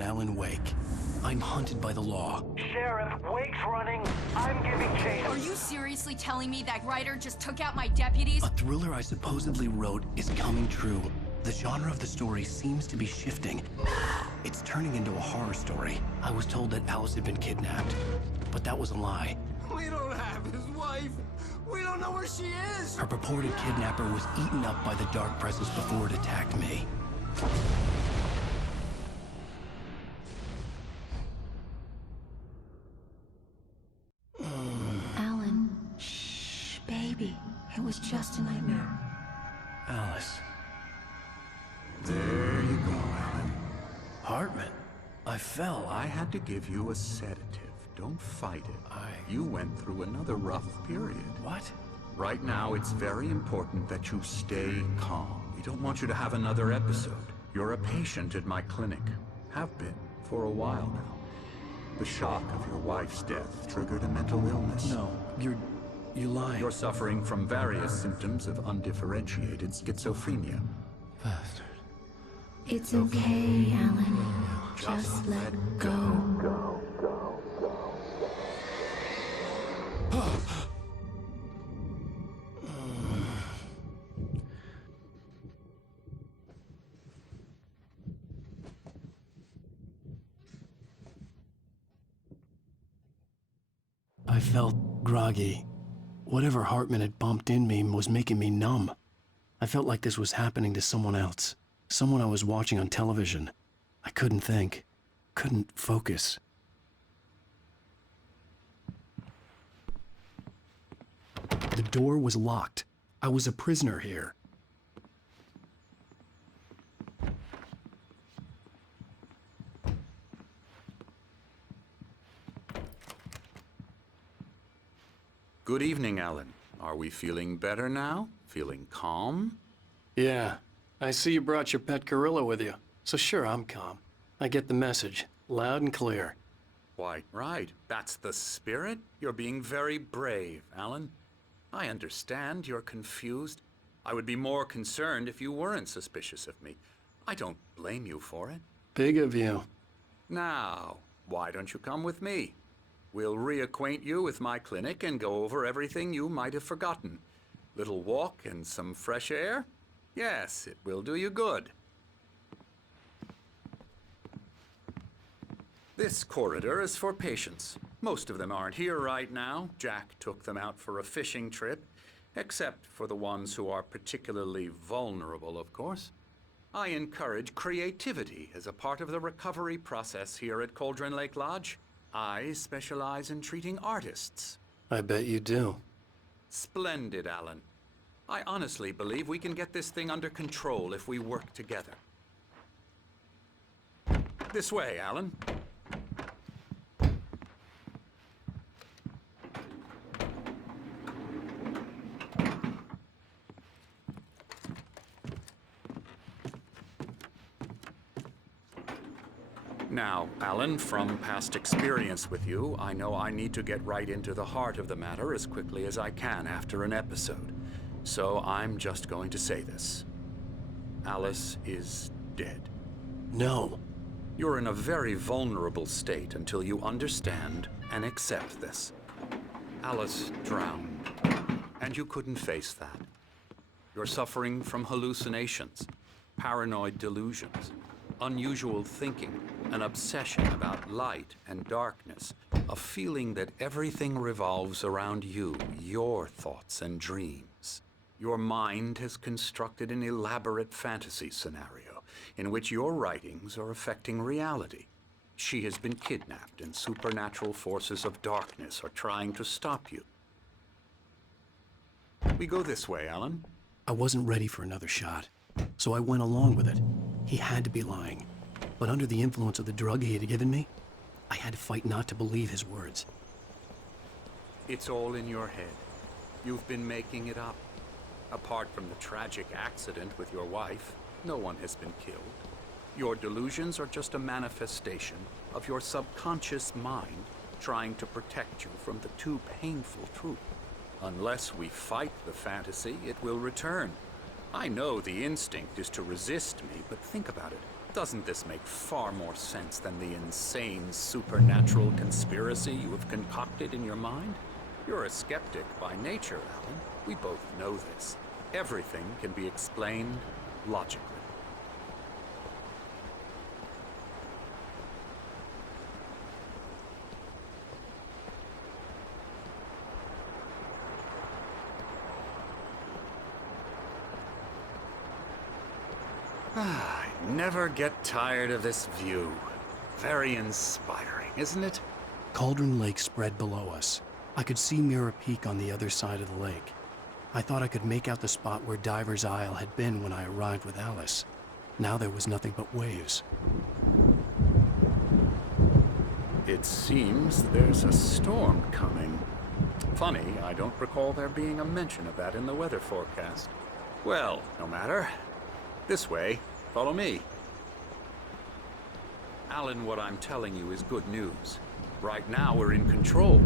on Alan Wake. I'm hunted by the law. Sheriff, Wake's running. I'm giving chase. Are you seriously telling me that writer just took out my deputies? A thriller I supposedly wrote is coming true. The genre of the story seems to be shifting. It's turning into a horror story. I was told that Alice had been kidnapped, but that was a lie. We don't have his wife. We don't know where she is. Her purported kidnapper was eaten up by the dark presence before it attacked me. Alan, shh, baby. It was just a nightmare. Alice. There you go, Alan. Hartman. I fell. I had to give you a sedative. Don't fight it. You went through another rough period. What? Right now, it's very important that you stay calm. We don't want you to have another episode. You're a patient at my clinic. Have been for a while now. The shock of your wife's death triggered a mental illness. No, you're lying. You're suffering from various symptoms of undifferentiated schizophrenia. Bastard. It's okay, Alan. Just let go. I felt groggy. Whatever Hartman had bumped in me was making me numb. I felt like this was happening to someone else. Someone I was watching on television. I couldn't think. Couldn't focus. The door was locked. I was a prisoner here. Good evening, Alan. Are we feeling better now? Feeling calm? Yeah. I see you brought your pet gorilla with you. So sure, I'm calm. I get the message. Loud and clear. Quite right. That's the spirit. You're being very brave, Alan. I understand you're confused. I would be more concerned if you weren't suspicious of me. I don't blame you for it. Big of you. Now, why don't you come with me? We'll reacquaint you with my clinic and go over everything you might have forgotten. Little walk and some fresh air? Yes, it will do you good. This corridor is for patients. Most of them aren't here right now. Jack took them out for a fishing trip, except for the ones who are particularly vulnerable, of course. I encourage creativity as a part of the recovery process here at Cauldron Lake Lodge. I specialize in treating artists. I bet you do. Splendid, Alan. I honestly believe we can get this thing under control if we work together. This way, Alan. Now, Alan, from past experience with you, I know I need to get right into the heart of the matter as quickly as I can after an episode. So I'm just going to say this. Alice is dead. No. You're in a very vulnerable state until you understand and accept this. Alice drowned, and you couldn't face that. You're suffering from hallucinations, paranoid delusions, unusual thinking, an obsession about light and darkness, a feeling that everything revolves around you, your thoughts and dreams. Your mind has constructed an elaborate fantasy scenario in which your writings are affecting reality. She has been kidnapped and supernatural forces of darkness are trying to stop you. We go this way, Alan. I wasn't ready for another shot, so I went along with it. He had to be lying. But under the influence of the drug he had given me, I had to fight not to believe his words. It's all in your head. You've been making it up. Apart from the tragic accident with your wife, no one has been killed. Your delusions are just a manifestation of your subconscious mind trying to protect you from the too painful truth. Unless we fight the fantasy, it will return. I know the instinct is to resist me, but think about it. Doesn't this make far more sense than the insane supernatural conspiracy you have concocted in your mind? You're a skeptic by nature, Alan. We both know this. Everything can be explained logically. I never get tired of this view. Very inspiring, isn't it? Cauldron Lake spread below us. I could see Mirror Peak on the other side of the lake. I thought I could make out the spot where Diver's Isle had been when I arrived with Alice. Now there was nothing but waves. It seems there's a storm coming. Funny, I don't recall there being a mention of that in the weather forecast. Well, no matter. This way. Follow me. Alan, what I'm telling you is good news. Right now, we're in control.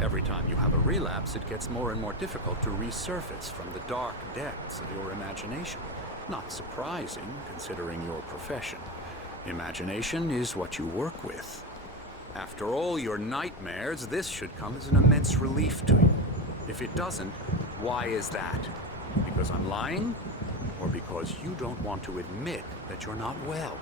Every time you have a relapse, it gets more and more difficult to resurface from the dark depths of your imagination. Not surprising, considering your profession. Imagination is what you work with. After all your nightmares, this should come as an immense relief to you. If it doesn't, why is that? Because I'm lying? Or because you don't want to admit that you're not well?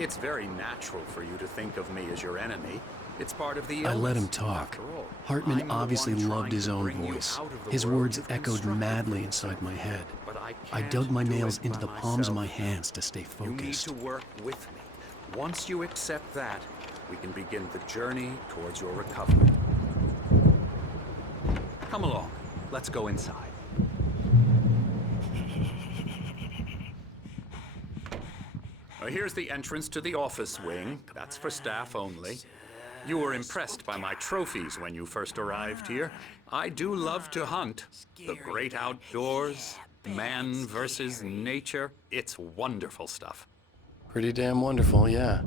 It's very natural for you to think of me as your enemy. It's part of the illness. I let him talk. After all, Hartman I'm the obviously one loved trying his to own bring you voice. out of the His world words you've echoed constructed madly for inside my yourself. head. But I I can't dug my do nails it into by the palms of my myself. hands to stay You need focused. to work with me. Once you accept that, we can begin the journey towards your recovery. Come along. Let's go inside. Here's the entrance to the office wing. That's for staff only. You were impressed by my trophies when you first arrived here. I do love to hunt. The great outdoors, man versus nature. It's wonderful stuff. Pretty damn wonderful, yeah.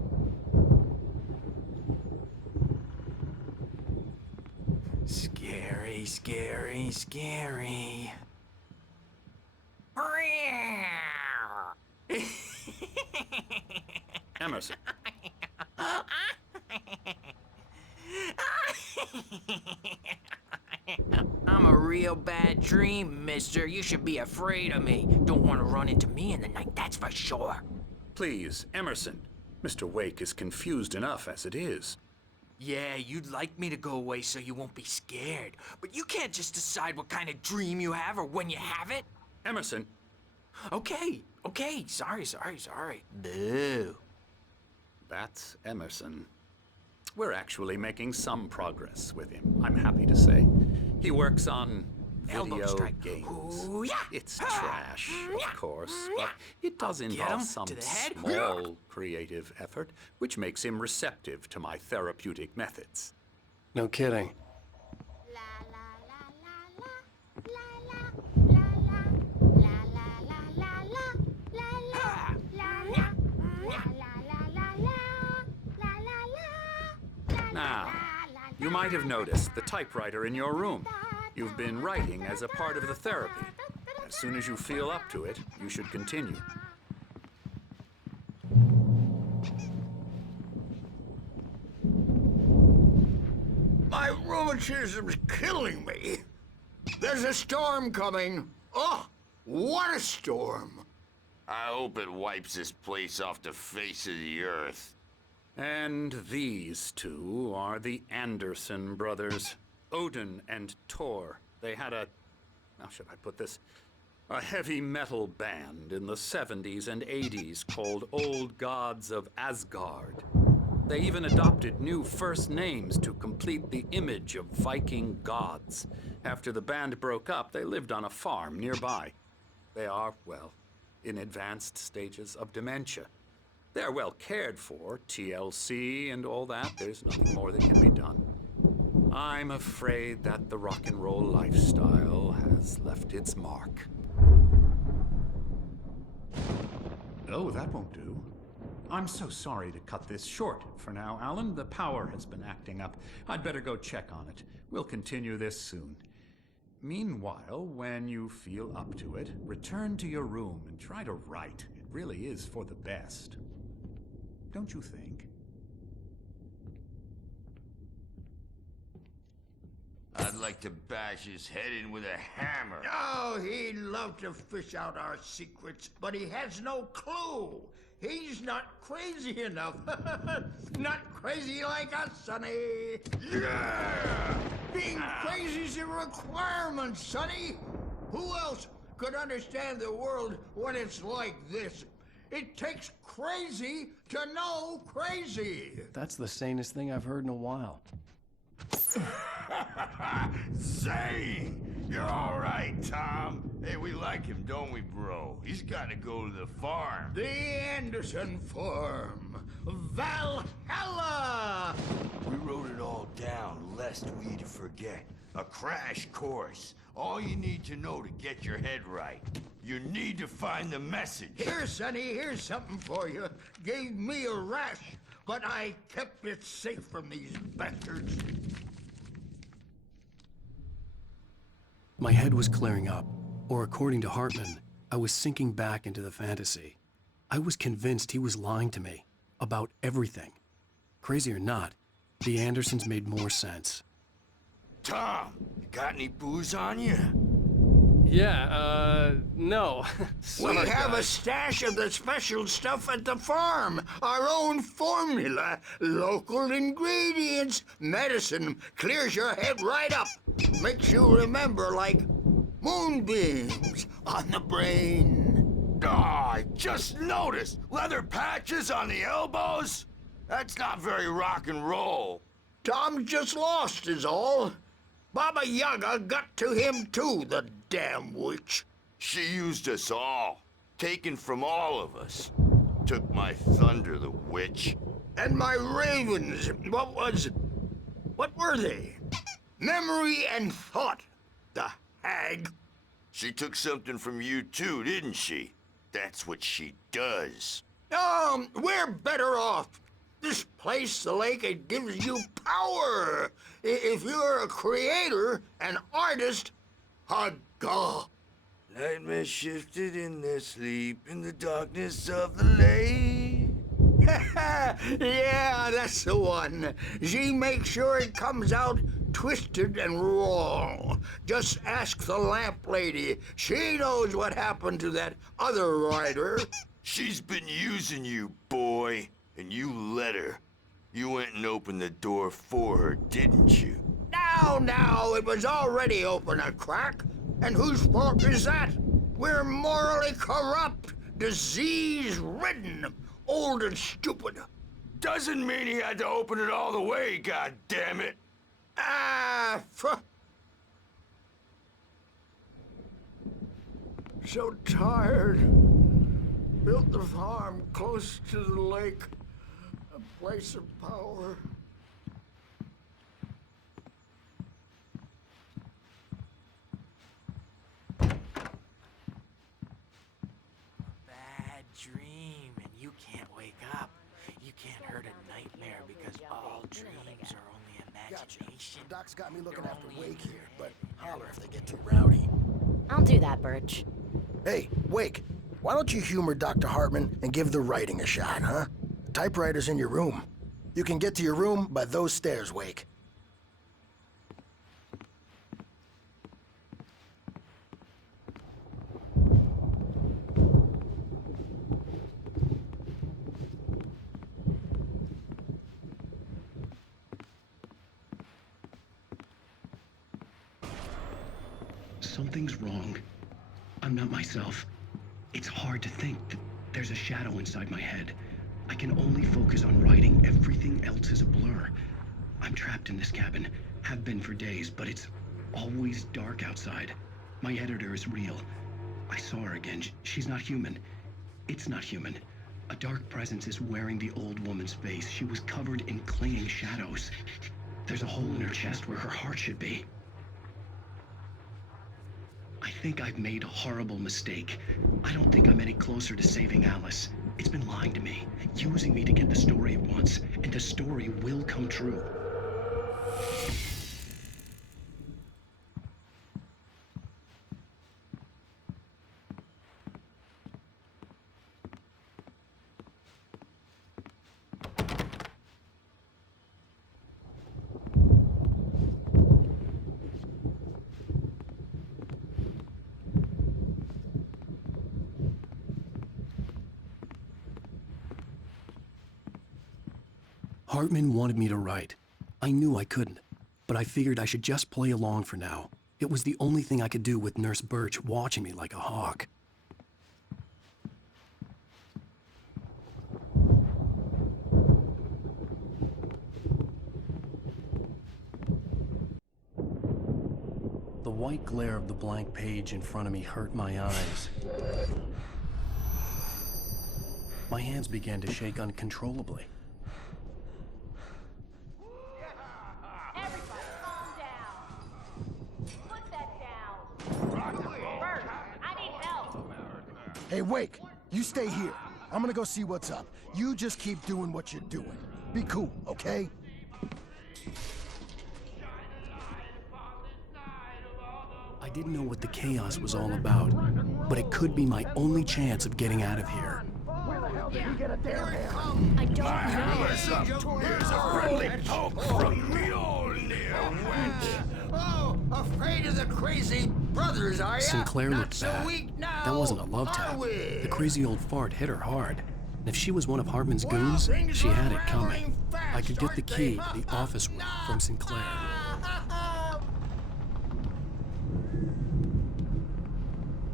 Scary, scary, scary. Emerson. I'm a real bad dream, mister. You should be afraid of me. Don't want to run into me in the night, that's for sure. Please, Emerson. Mr. Wake is confused enough as it is. Yeah, you'd like me to go away so you won't be scared. But you can't just decide what kind of dream you have or when you have it. Emerson, Okay, sorry. Boo. that's Emerson. We're actually making some progress with him, I'm happy to say. He works on Elbow video strike. games. Ooh, yeah. It's trash, of course, but it does Get involve him some to the head. small creative effort, which makes him receptive to my therapeutic methods. No kidding. Now, you might have noticed the typewriter in your room. You've been writing as a part of the therapy. As soon as you feel up to it, you should continue. My rheumatism's killing me. There's a storm coming. Oh, what a storm. I hope it wipes this place off the face of the earth. And these two are the Anderson brothers, Odin and Tor. They had how should I put this? A heavy metal band in the 70s and 80s called Old Gods of Asgard. They even adopted new first names to complete the image of Viking gods. After the band broke up, they lived on a farm nearby. They are, well, in advanced stages of dementia. They're well cared for, TLC and all that. There's nothing more that can be done. I'm afraid that the rock and roll lifestyle has left its mark. Oh, that won't do. I'm so sorry to cut this short for now, Alan. The power has been acting up. I'd better go check on it. We'll continue this soon. Meanwhile, when you feel up to it, return to your room and try to write. It really is for the best. don't you think? I'd like to bash his head in with a hammer. Oh, he'd love to fish out our secrets, but he has no clue. He's not crazy enough. Not crazy like us, Sonny. Yeah! Being crazy's a requirement, Sonny. Who else could understand the world when it's like this? It takes crazy to know crazy. That's the sanest thing I've heard in a while. Zane! You're all right, Tom. Hey, we like him, don't we, bro? He's got to go to the farm. The Anderson Farm. Valhalla! We wrote it all down, lest we forget. A crash course. All you need to know to get your head right. You need to find the message. Here, Sonny, here's something for you. Gave me a rash, but I kept it safe from these bastards. My head was clearing up, or according to Hartman, I was sinking back into the fantasy. I was convinced he was lying to me about everything. Crazy or not, the Andersons made more sense. Tom, you got any booze on you? Yeah, no. We have a stash of the special stuff at the farm. Our own formula. Local ingredients. Medicine clears your head right up. Makes you remember like moonbeams on the brain. Oh, I just noticed. Leather patches on the elbows? That's not very rock and roll. Tom just lost is all. Baba Yaga got to him too, the damn witch. She used us all. Taken from all of us. Took my thunder, the witch. And my ravens, what were they? Memory and thought, the hag. She took something from you too, didn't she? That's what she does. We're better off. This place, the lake, it gives you power. If you're a creator, an artist, a god. Nightmare shifted in their sleep in the darkness of the lake. Yeah, that's the one. She makes sure it comes out twisted and wrong. Just ask the lamp lady. She knows what happened to that other writer. She's been using you, boy, and you let her. You went and opened the door for her, didn't you? Now, it was already open a crack. And whose fault is that? We're morally corrupt, disease-ridden, old and stupid. Doesn't mean he had to open it all the way, goddammit. So tired. Built the farm close to the lake. A place of power. Bad dream, and you can't wake up. You can't hurt a nightmare because all dreams are only imagination. Doc's got me looking after Wake here, but holler if they get too rowdy. I'll do that, Birch. Hey, Wake, why don't you humor Dr. Hartman and give the writing a shot, huh? The typewriter's in your room. You can get to your room by those stairs, Wake. Something's wrong. I'm not myself. It's hard to think that there's a shadow inside my head. I can only focus on writing. Everything else is a blur. I'm trapped in this cabin. Have been for days, but it's always dark outside. My editor is real. I saw her again. She's not human. It's not human. A dark presence is wearing the old woman's face. She was covered in clinging shadows. There's a hole in her chest where her heart should be. I think I've made a horrible mistake. I don't think I'm any closer to saving Alice. It's been lying to me, using me to get the story it wants, and the story will come true. Hartman wanted me to write. I knew I couldn't, but I figured I should just play along for now. It was the only thing I could do with Nurse Birch watching me like a hawk. The white glare of the blank page in front of me hurt my eyes. My hands began to shake uncontrollably. Everybody, calm down. Put that down. Bert, I need help. Hey, Wake, you stay here. I'm gonna go see what's up. You just keep doing what you're doing. Be cool, okay? I didn't know what the chaos was all about, but it could be my only chance of getting out of here. Where the hell did he get a damn hand? I don't know. Here's a friendly poke from Mjolnir Wench. Oh, afraid of the crazy brothers, are ya? Sinclair Not looked so bad. weak now, That wasn't a love are tap. we? The crazy old fart hit her hard. And if she was one of Hartman's goons, she had it coming. I could get the key to the office room from Sinclair.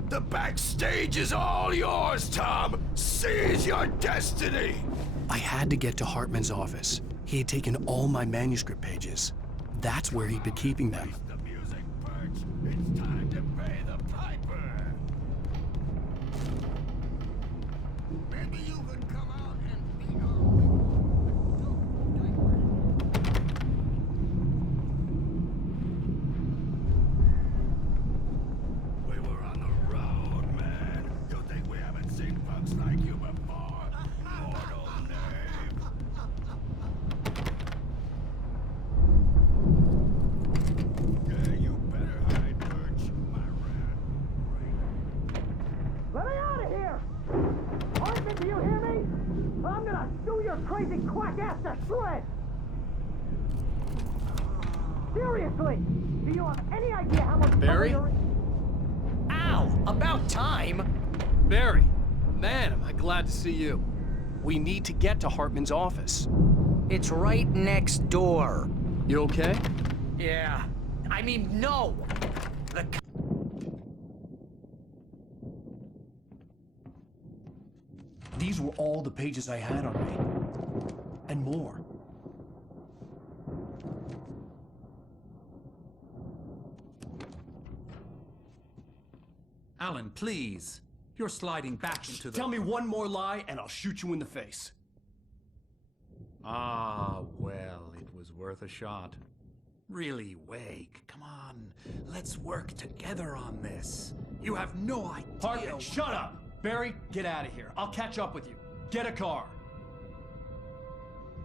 The backstage is all yours, Tom. Seize your destiny. I had to get to Hartman's office. He had taken all my manuscript pages. That's where he'd been keeping them. The music, Birch. It's time to pay the piper. Maybe you could come out and beat We were on the road, man. You think we haven't seen punks like you before? Mortal knave. Yeah, you better hide, Birch, my rat. Let me out of here! Hartman, do you hear me? I'm gonna sue your crazy quack ass to shreds! Seriously! Do you have any idea how much Barry? trouble you're in? Ow! About time! Barry, man, am I glad to see you. We need to get to Hartman's office. It's right next door. You okay? Yeah. I mean, no! The These were all the pages I had on me. And more. Alan, please. You're sliding back into the... Tell me one more lie and I'll shoot you in the face. Ah, well, it was worth a shot. Really, Wake, come on. Let's work together on this. You have no idea... Hartman, shut up! Barry, get out of here. I'll catch up with you. Get a car.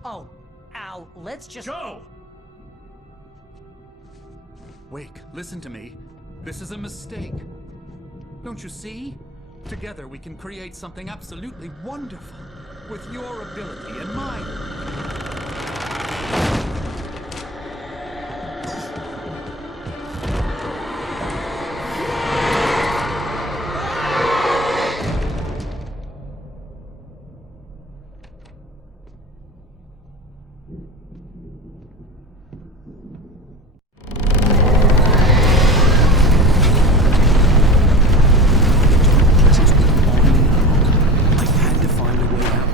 Oh, Al, let's just... Go! Wake, listen to me. This is a mistake. Don't you see? Together we can create something absolutely wonderful. With your ability and mine. I had to find a way out.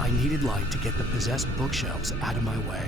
I needed light to get the possessed bookshelves out of my way.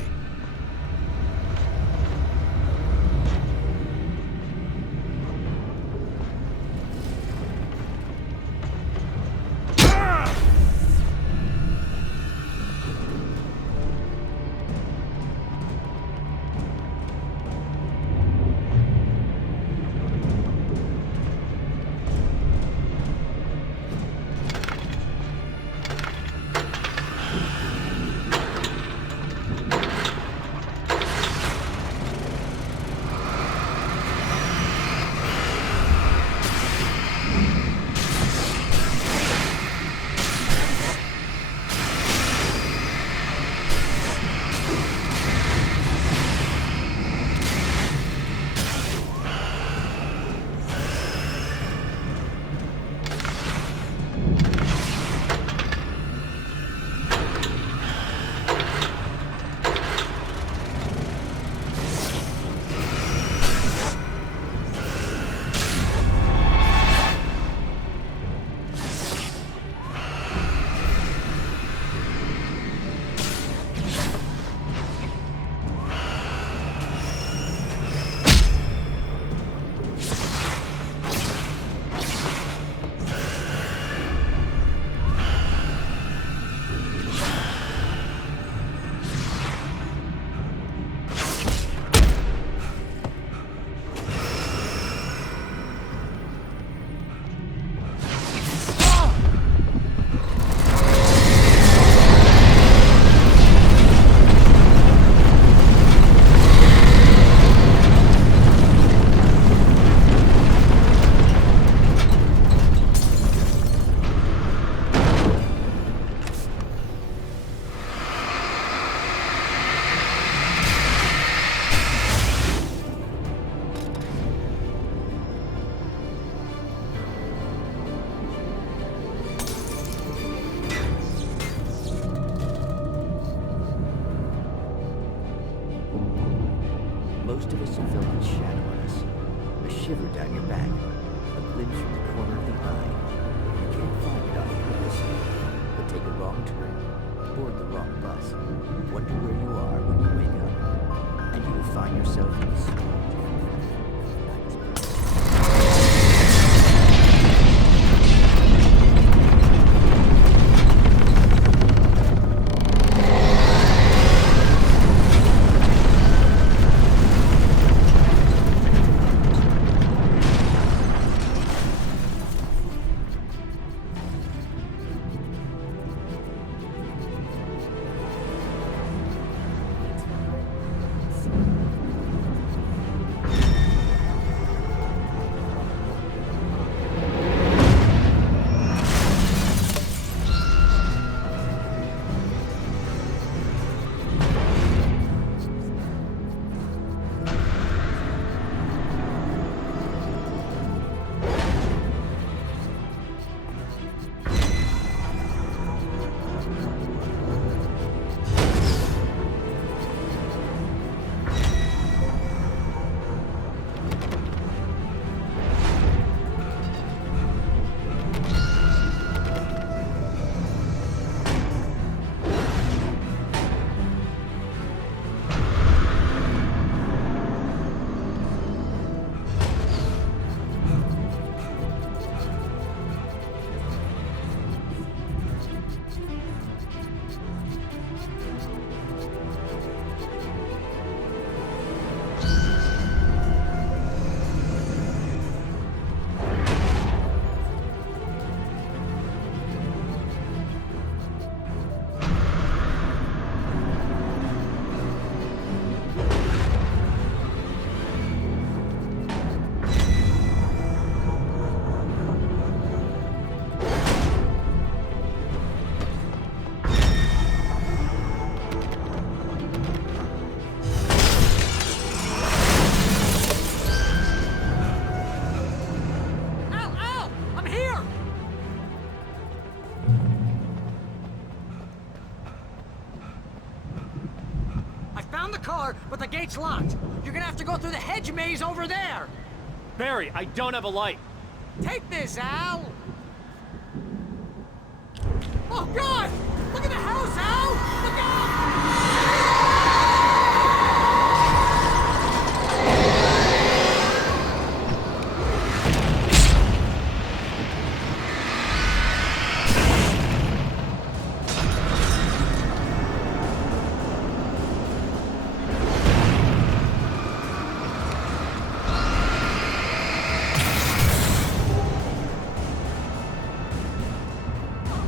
shiver down your back, a glimpse from the corner of the eye. You can't find it on purpose, but take a wrong turn, board the wrong bus, wonder where you are when you wake up, and you will find yourself in a small but the gate's locked. You're gonna have to go through the hedge maze over there. Barry, I don't have a light. Take this, Al. Oh, God! Look at the house, Al! Look out!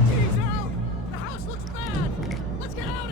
Jeez, Al! The house looks bad! Let's get out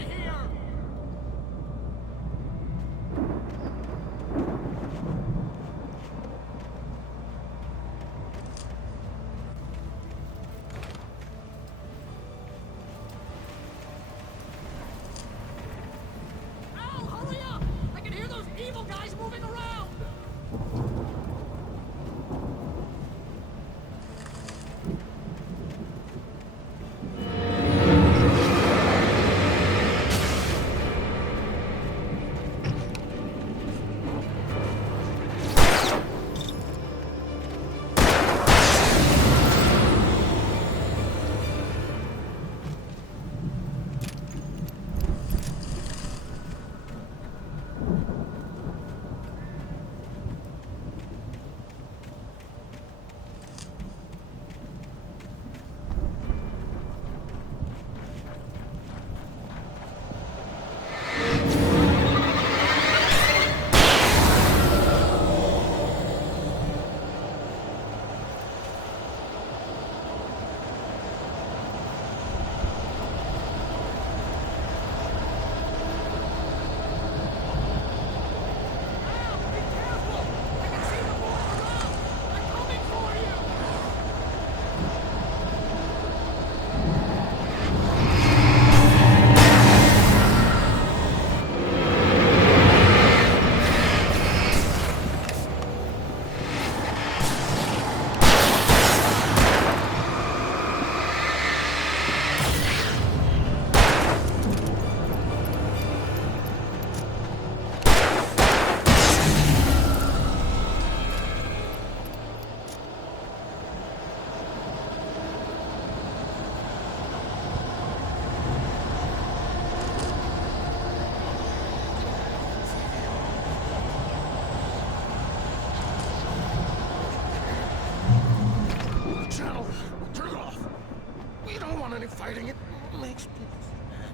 enjoy fighting. It makes people mad.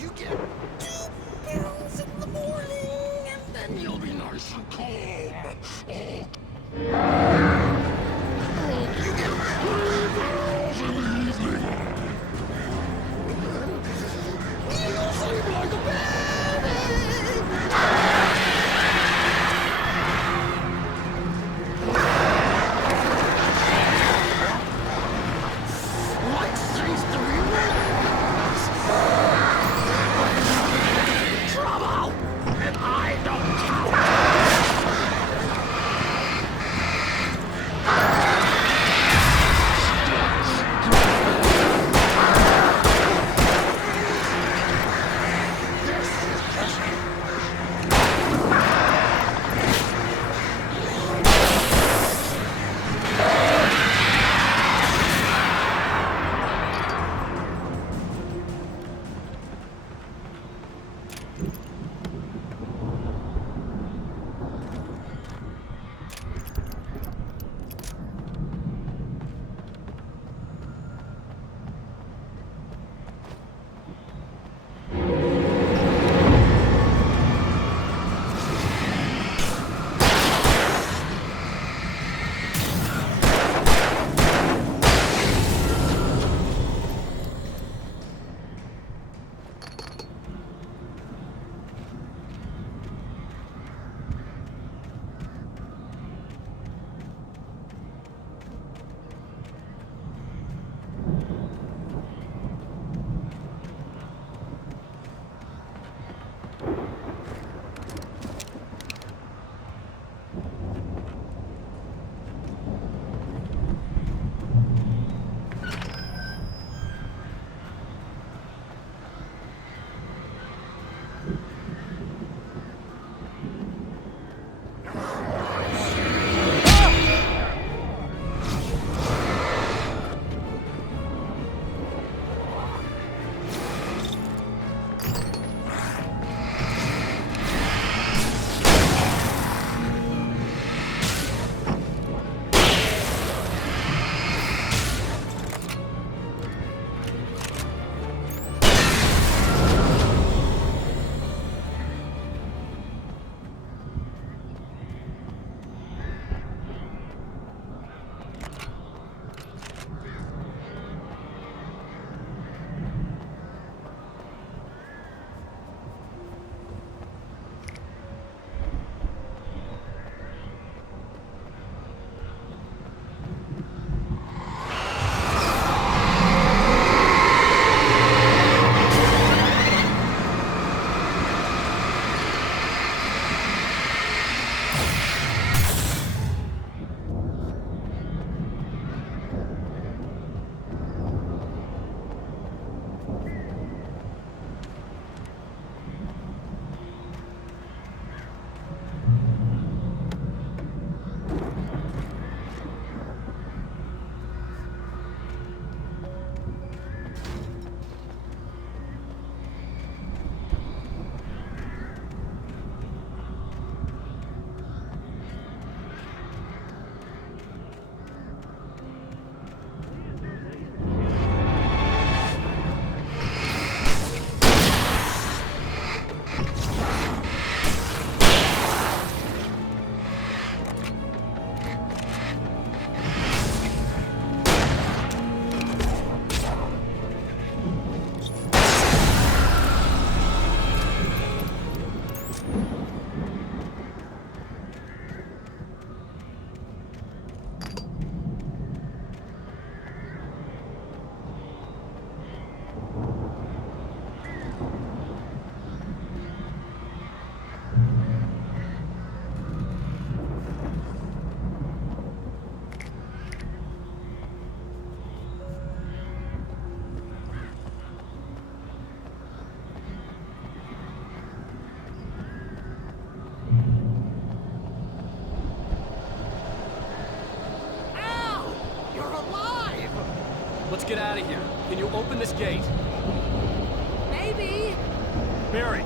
You get 2 pills in the morning, and then you'll be nice and calm. You get 3 pills in the evening. You'll sleep like a baby. Like these 3 rings. Trouble, and I don't count. Let's get out of here. Can you open this gate? Maybe. Barry!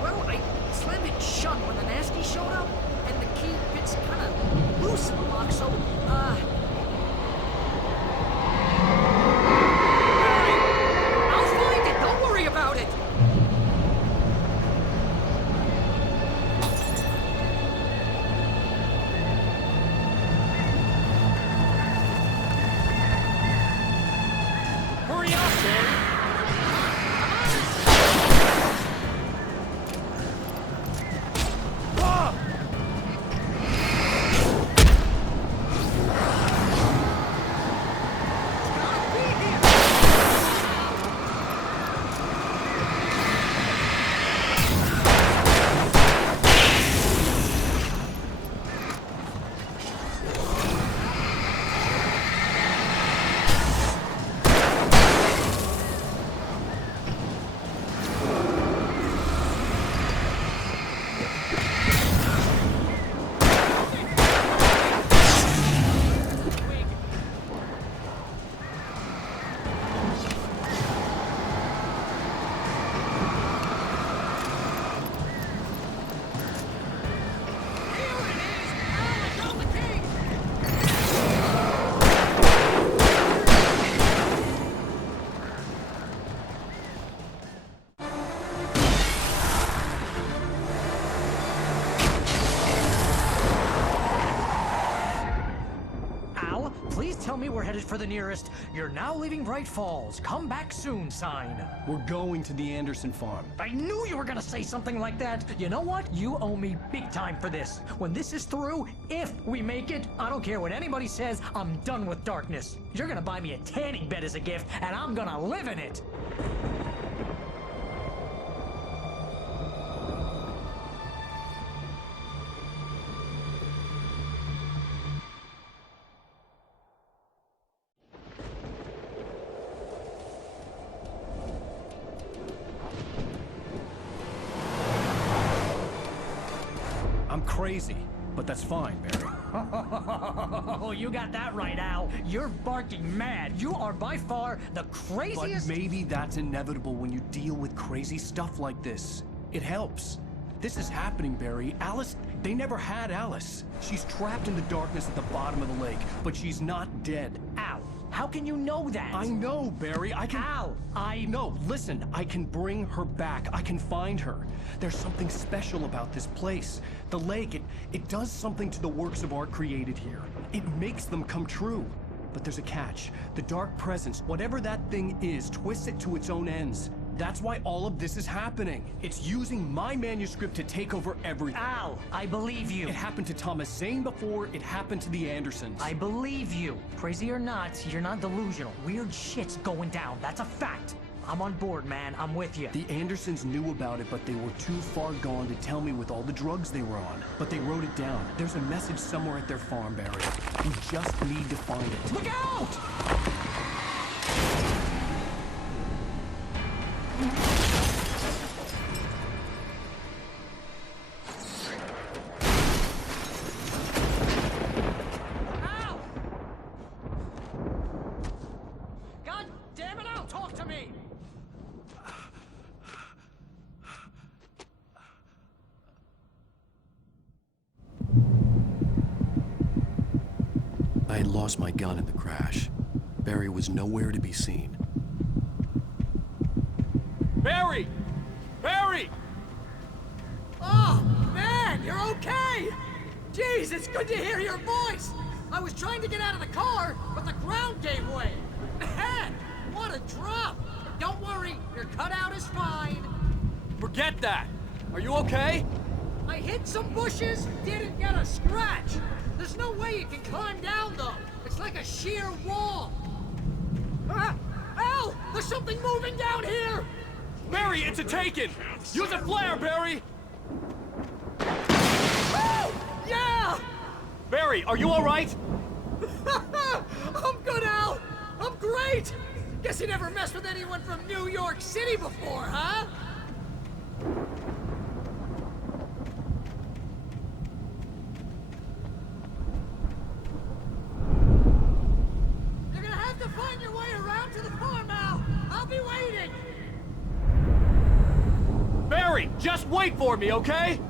Well, I slammed it shut when the nasty showed up. key fits kind of loose in the lock, so, I'll find it! Don't worry about it! Hurry up, Barry! Please tell me we're headed for the nearest "You're now leaving Bright Falls. Come back soon" sign. We're going to the Anderson farm. I knew you were gonna say something like that. You know what? You owe me big time for this. When this is through, if we make it, I don't care what anybody says, I'm done with darkness. You're gonna buy me a tanning bed as a gift, and I'm gonna live in it. I'm crazy, but that's fine, Barry. Oh, you got that right, Al. You're barking mad. You are by far the craziest... But maybe that's inevitable when you deal with crazy stuff like this. It helps. This is happening, Barry. Alice, they never had Alice. She's trapped in the darkness at the bottom of the lake, but she's not dead. Al, how can you know that? I know, Barry. I can... Al, No, listen. I can bring her back. I can find her. There's something special about this place. The lake, it does something to the works of art created here. It makes them come true. But there's a catch. The dark presence, whatever that thing is, twists it to its own ends. That's why all of this is happening. It's using my manuscript to take over everything. Al, I believe you. It happened to Thomas Zane before, it happened to the Andersons. I believe you. Crazy or not, you're not delusional. Weird shit's going down. That's a fact. I'm on board, man. I'm with you. The Andersons knew about it, but they were too far gone to tell me with all the drugs they were on. But they wrote it down. There's a message somewhere at their farm, Barry. We just need to find it. Look out! Al! God damn it, Al, talk to me! I had lost my gun in the crash. Barry was nowhere to be seen. Barry! Barry! Oh, man, you're okay! Jeez, it's good to hear your voice! I was trying to get out of the car, but the ground gave way. Man, what a drop! Don't worry, your cutout is fine. Forget that! Are you okay? I hit some bushes, didn't get a scratch. There's no way you can climb down, though. It's like a sheer wall. Ah! Al! There's something moving down here! Barry, it's a Taken! Use a flare, Barry! Oh! Yeah! Barry, are you alright? I'm good, Al! I'm great! Guess you never messed with anyone from New York City before, huh? You're gonna have to find your way around to the farm, Al! I'll be waiting! Barry, just wait for me, okay?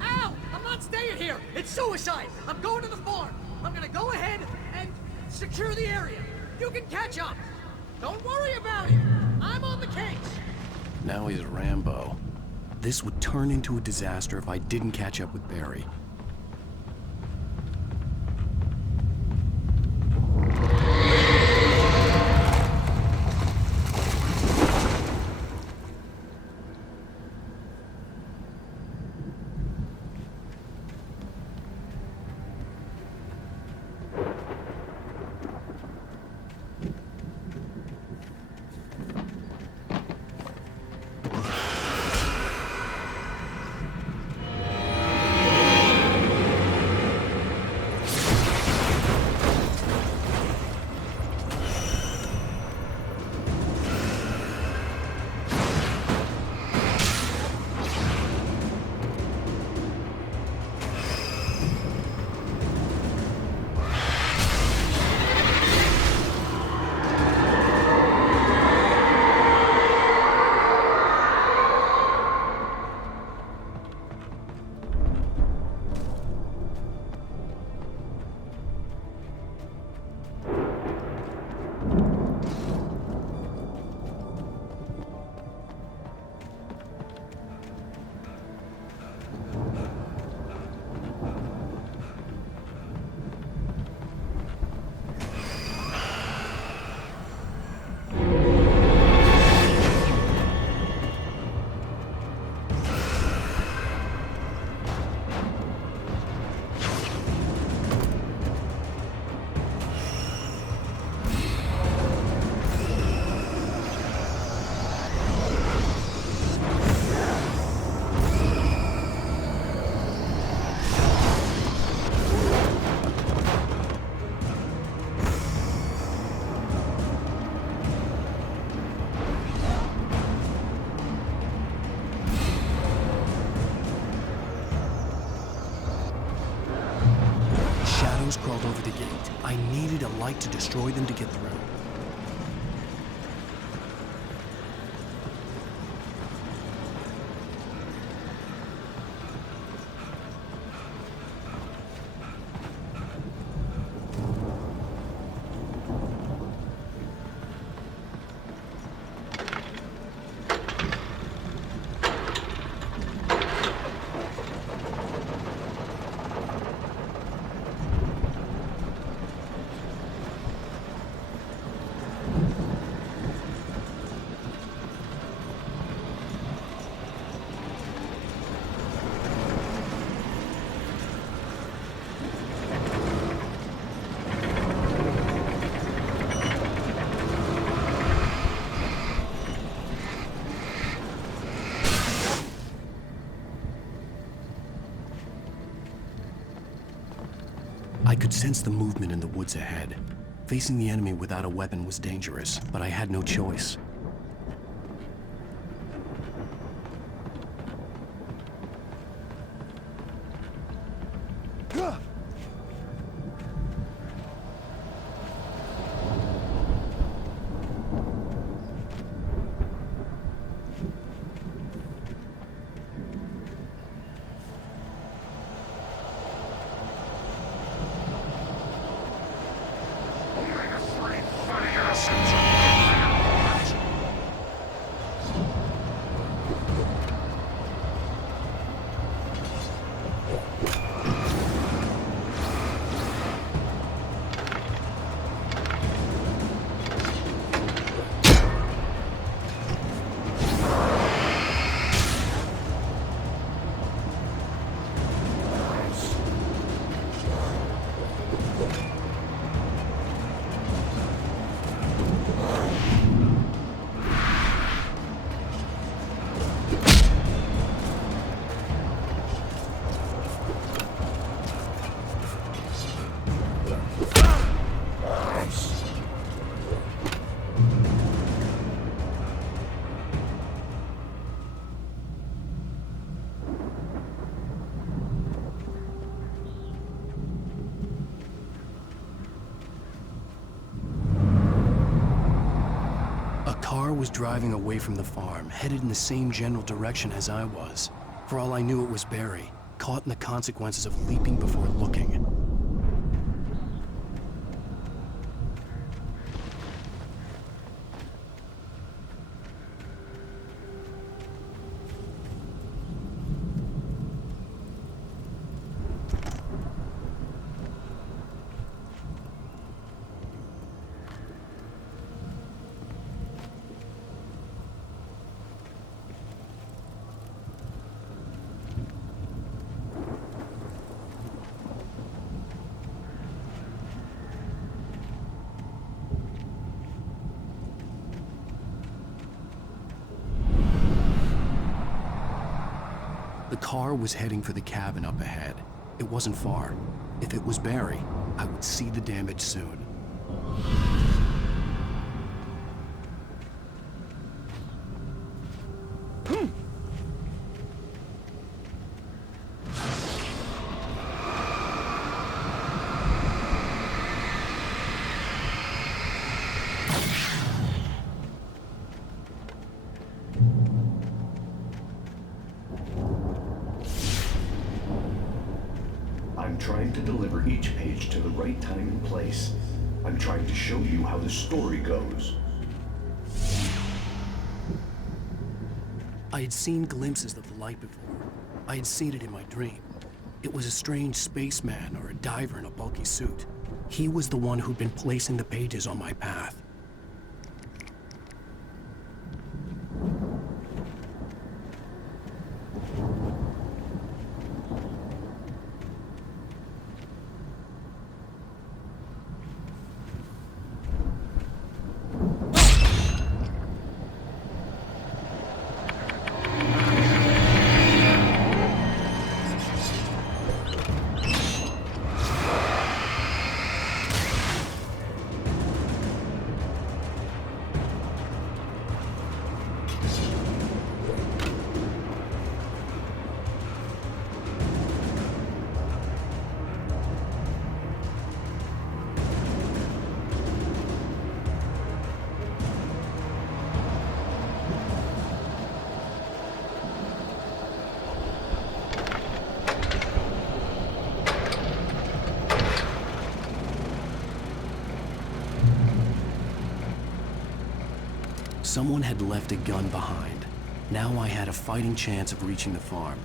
Al! I'm not staying here! It's suicide! I'm going to the farm! I'm gonna go ahead and secure the area. You can catch up. Don't worry about it. I'm on the case. Now he's Rambo. This would turn into a disaster if I didn't catch up with Barry. Crawled over the gate. I needed a light to destroy them to get through. I could sense the movement in the woods ahead. Facing the enemy without a weapon was dangerous, but I had no choice. Was driving away from the farm, headed in the same general direction as I was. For all I knew, it was Barry. caught in the consequences of leaping before looking. The car was heading for the cabin up ahead. It wasn't far. If it was Barry, I would see the damage soon. I'm trying to deliver each page to the right time and place. I'm trying to show you how the story goes. I had seen glimpses of the light before. I had seen it in my dream. It was a strange spaceman or a diver in a bulky suit. He was the one who'd been placing the pages on my path. Someone had left a gun behind. Now I had a fighting chance of reaching the farm.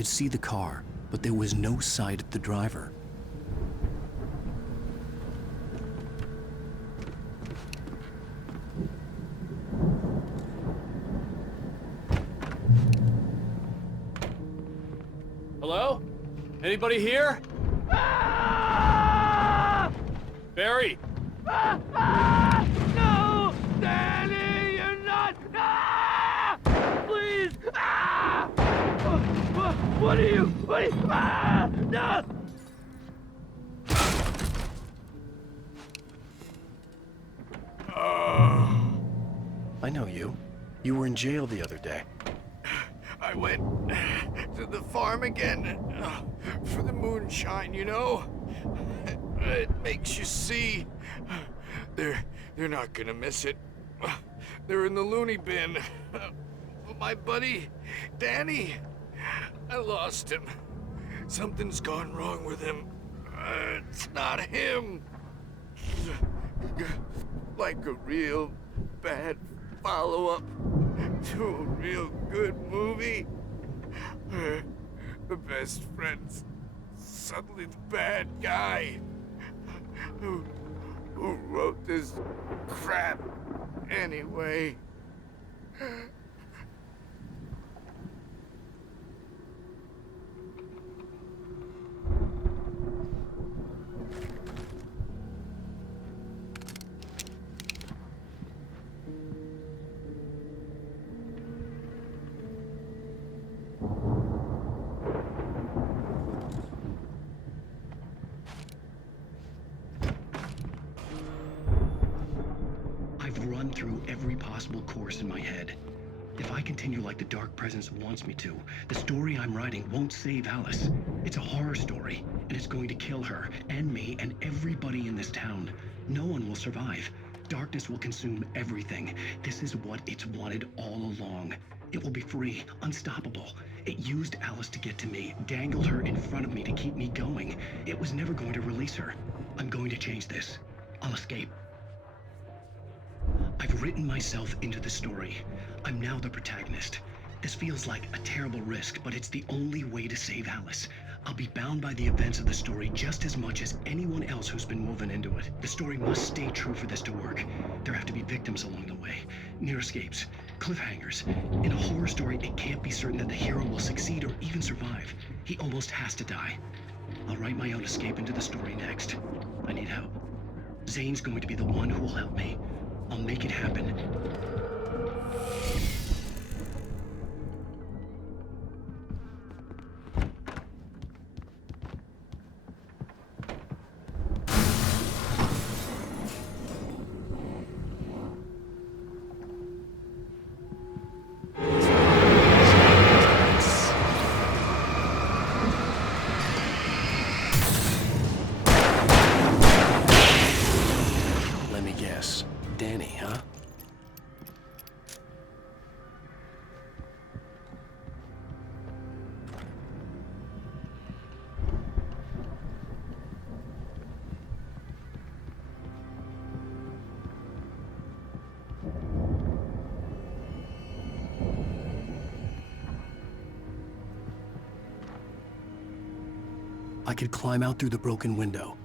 could see the car, but there was no sight of the driver. Hello? Anybody here? Barry! No! Danny, you're not! Please! What are you? No! I know you. You were in jail the other day. I went to the farm again for the moonshine, you know? It makes you see. They're not gonna miss it. They're in the loony bin. But my buddy, Danny, I lost him. Something's gone wrong with him. It's not him. Like a real bad follow-up to a real good movie. The best friend's suddenly the bad guy. Who wrote this crap anyway? I've run through every possible course in my head. If I continue like the Dark Presence wants me to, the story I'm writing won't save Alice. It's a horror story, and it's going to kill her, and me, and everybody in this town. No one will survive. Darkness will consume everything. This is what it's wanted all along. It will be free, unstoppable. It used Alice to get to me, dangled her in front of me to keep me going. It was never going to release her. I'm going to change this. I'll escape. I've written myself into the story. I'm now the protagonist. This feels like a terrible risk, but it's the only way to save Alice. I'll be bound by the events of the story just as much as anyone else who's been woven into it. The story must stay true for this to work. There have to be victims along the way, near escapes, cliffhangers. In a horror story, it can't be certain that the hero will succeed or even survive. He almost has to die. I'll write my own escape into the story next. I need help. Zane's going to be the one who will help me. I'll make it happen. Let me guess. Danny, huh? I could climb out through the broken window.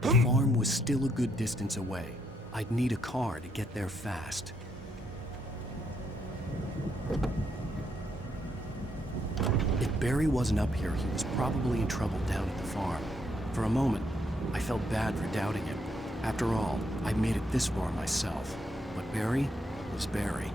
The farm was still a good distance away. I'd need a car to get there fast. If Barry wasn't up here, he was probably in trouble down at the farm. For a moment, I felt bad for doubting him. After all, I'd made it this far myself. But Barry was Barry.